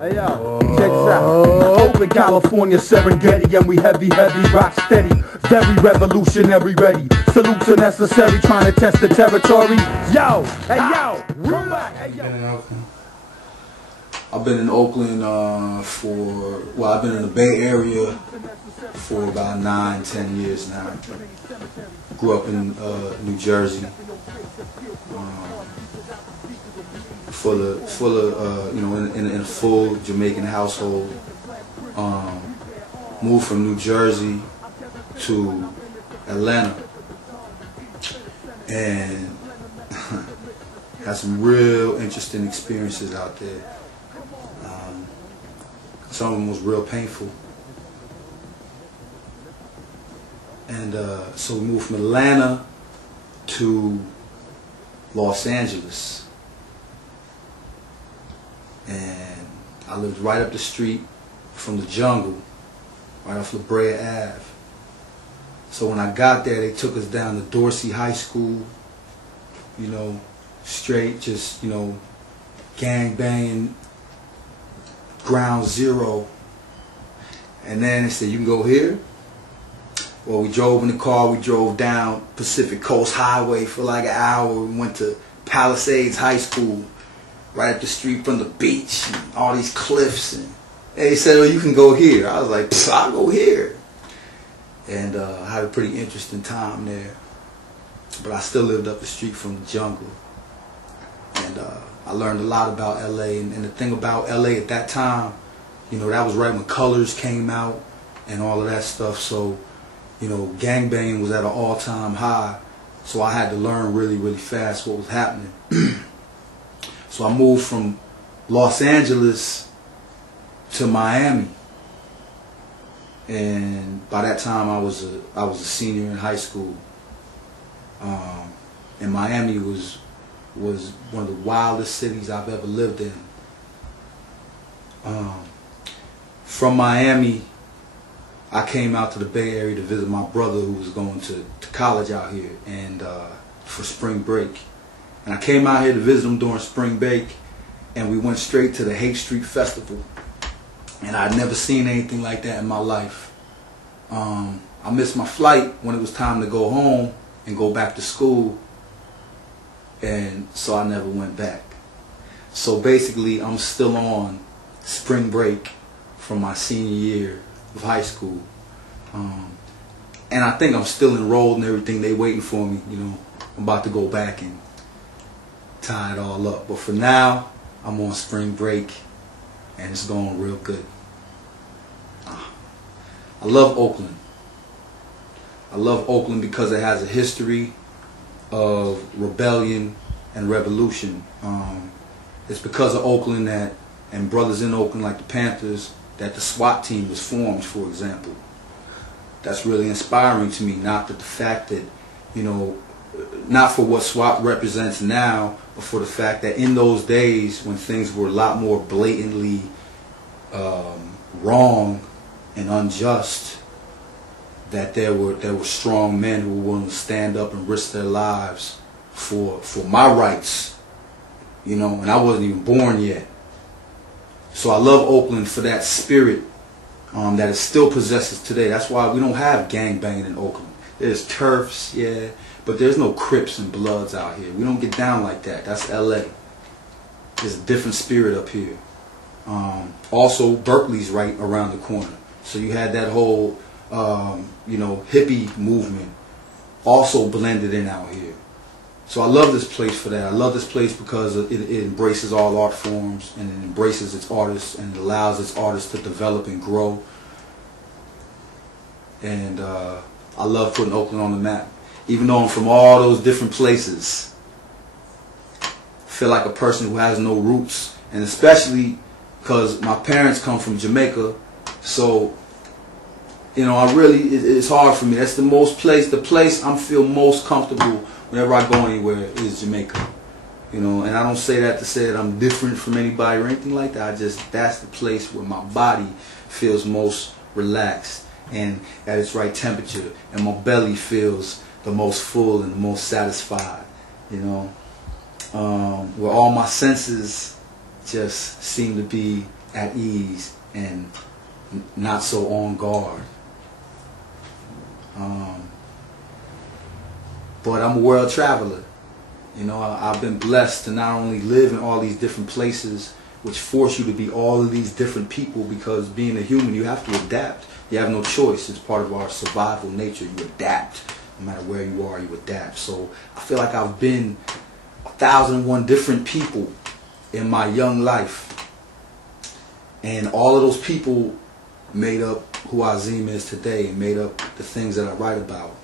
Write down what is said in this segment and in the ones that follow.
Hey yo, check this out. Oakland, California, Serengeti, and we heavy, rock steady, very revolutionary, ready. Salutes are necessary, trying to test the territory. Yo, hey yo, come back. Hey yo. I've been in Oakland I've been in the Bay Area for about 9-10 years now. Grew up in New Jersey. In a full Jamaican household. Moved from New Jersey to Atlanta and had some real interesting experiences out there. Some of them was real painful. And so we moved from Atlanta to Los Angeles. And I lived right up the street from the jungle, right off La Brea Ave. So when I got there, they took us down to Dorsey High School, you know, straight, just, you know, gang banging, ground zero. And then they said, you can go here. Well, we drove in the car, we drove down Pacific Coast Highway for like an hour. We went to Palisades High School, right up the street from the beach, and all these cliffs. And they said, oh, you can go here. I was like, I'll go here. And I had a pretty interesting time there. But I still lived up the street from the jungle. And I learned a lot about LA. And the thing about LA at that time, you know, that was right when Colors came out and all of that stuff. So, you know, gangbanging was at an all-time high. So I had to learn really, really fast what was happening. So I moved from Los Angeles to Miami. And by that time I was a senior in high school. And Miami was one of the wildest cities I've ever lived in. From Miami, I came out to the Bay Area to visit my brother who was going to college out here and for spring break. And I came out here to visit him during spring break, and we went straight to the Haight Street Festival. And I'd never seen anything like that in my life. I missed my flight when it was time to go home and go back to school, and so I never went back. So basically I'm still on spring break from my senior year of high school. And I think I'm still enrolled and everything. They waiting for me, you know. I'm about to go back and tie it all up. But for now, I'm on spring break and it's going real good. I love Oakland. I love Oakland because it has a history of rebellion and revolution. It's because of Oakland that, and brothers in Oakland like the Panthers, that the SWAT team was formed, for example. That's really inspiring to me, not that the fact that, you know, not for what SWAT represents now, but for the fact that in those days when things were a lot more blatantly wrong and unjust, that there were strong men who were willing to stand up and risk their lives for my rights, you know, and I wasn't even born yet. So I love Oakland for that spirit that it still possesses today. That's why we don't have gangbanging in Oakland. There's turfs, yeah, but there's no Crips and Bloods out here. We don't get down like that. That's LA. There's a different spirit up here. Also, Berkeley's right around the corner. So you had that whole, you know, hippie movement also blended in out here. So I love this place for that. I love this place because it embraces all art forms and it embraces its artists and it allows its artists to develop and grow. And I love putting Oakland on the map. Even though I'm from all those different places, I feel like a person who has no roots. And especially because my parents come from Jamaica, so, you know, it's hard for me. That's the place I feel most comfortable whenever I go anywhere is Jamaica. You know, and I don't say that to say that I'm different from anybody or anything like that. That's the place where my body feels most relaxed and at its right temperature, and my belly feels the most full and the most satisfied, you know, where all my senses just seem to be at ease and not so on guard. But I'm a world traveler. You know, I've been blessed to not only live in all these different places, which force you to be all of these different people, because being a human, you have to adapt. You have no choice. It's part of our survival nature. You adapt. No matter where you are, you adapt. So I feel like I've been 1,001 different people in my young life. And all of those people made up who AZEEM is today, and made up the things that I write about.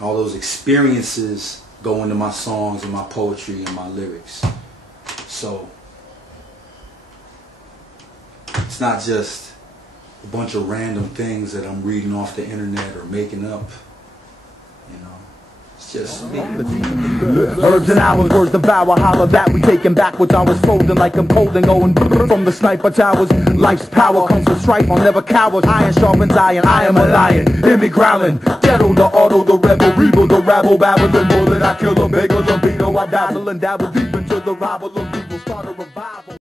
All those experiences go into my songs and my poetry and my lyrics. So it's not just a bunch of random things that I'm reading off the internet or making up. You know, it's just me. Herbs and hours, words devour, holler that we taking backwards. I was folding like I'm cold and going from the sniper towers. Life's power comes with strife, I'll never cower. Iron sharpens iron, I am a lion. Hear me growling, ghetto, the auto, the rebel, rebel, the rabble, babbling, bullet. I kill them, bagel, them, beat, I dabble and dabble deep into the rival of evil, start a revival.